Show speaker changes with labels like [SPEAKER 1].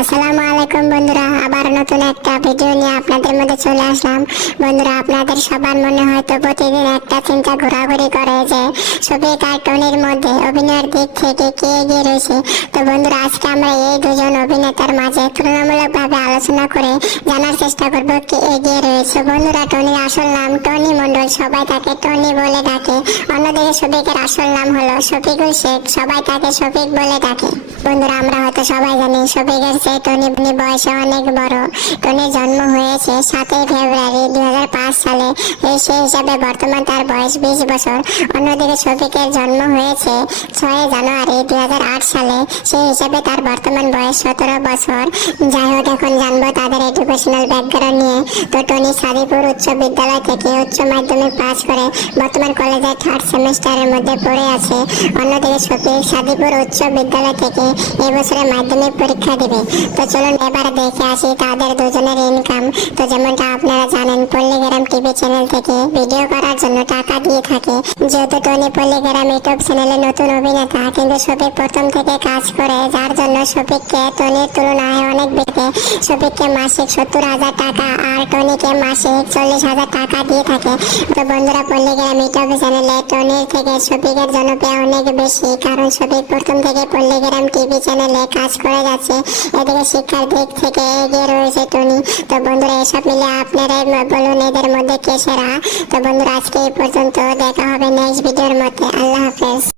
[SPEAKER 1] আসসালামু আলাইকুম বন্ধুরা, আবার নতুন একটা ভিডিও নিয়ে আপনাদের মধ্যে চলে আসলাম। বন্ধুরা, আপনাদের সবার মনে হয়তো প্রতিদিন একটা চিন্তা ঘোরাঘুরি করে যে শফিক আর টনির মধ্যে অভিনয়ের দিক থেকে কে এগিয়ে রয়েছে। তো বন্ধুরা, আজকে আমরা এই দুজন অভিনেতার মাঝে তুলনামূলকভাবে আলোচনা করে জানার চেষ্টা করব কে এগিয়ে রয়েছে। বন্ধুরা টনির আসল নাম টনি মণ্ডল, সবাই তাকে টনি বলে ডাকে। অন্যদিকে শফিকের আসল নাম হলো শফিকুল শেখ, সবাই তাকে শফিক বলে ডাকে। বন্ধুরা, আমরা হয়তো সবাই জানি শফিকের চেয়ে টনি বয়সে অনেক বড়। টনির জন্ম হয়েছে সাতই ফেব্রুয়ারি দুই হাজার পাঁচ সালে। সেই হিসাবে বর্তমান তার বয়স বিশ বছর। অন্যদিকে শফিকের জন্ম হয়েছে ছয় জানুয়ারি দুই হাজার আট সালে। সেই হিসাবে তার বর্তমান বয়স সতেরো বছর। যাই হোক, এখন জানব তাদের এডুকেশনাল ব্যাকগ্রাউন্ড নিয়ে। তো টনি সাদিপুর উচ্চ বিদ্যালয় থেকে উচ্চ মাধ্যমিক পাস করে বর্তমান কলেজে থার্ড সেমিস্টারের মধ্যে পড়ে আছে। অন্যদিকে শফিক সাদিপুর উচ্চ বিদ্যালয় থেকে এবছরে মাধ্যমিক পরীক্ষা দিবে। তো চলুন এবার দেখে আসি তাদের দুজনের ইনকাম তো যেমনটা আপনারা জানেন, পল্লীগ্রাম টিভি চ্যানেল থেকে ভিডিও করার জন্য টাকা দিয়ে থাকে। যেহেতু টনি পল্লীগ্রাম ইউটিউব চ্যানেলে নতুন অভিনেতা, কিন্তু শফিক প্রথম থেকে কাজ করে, যার জন্য শফিককে টনির তুলনায় অনেক বেশি। শফিককে মাসিক সত্তর হাজার টাকা আর টনিকে মাসিক চল্লিশ হাজার টাকা দিয়ে থাকে। তো বন্ধুরা, পল্লীগ্রাম ইউটিউব চ্যানেলে টনির থেকে শফিকের জনপ্রিয় অনেক বেশি, কারণ শফিক প্রথম থেকে পল্লীগ্রাম টিভি চ্যানেলে কাজ করে যাচ্ছে। এদিকে শিক্ষার দিক থেকে এগিয়ে রয়েছে টনি। তো বন্ধুরা, এসব মিলে আপনারাই বলুন এদের মধ্যে কে সেরা। তো বন্ধুরা, আজকে এই পর্যন্ত দেখা হবে নেক্সট ভিডিওর মধ্যে। আল্লাহ হাফেজ।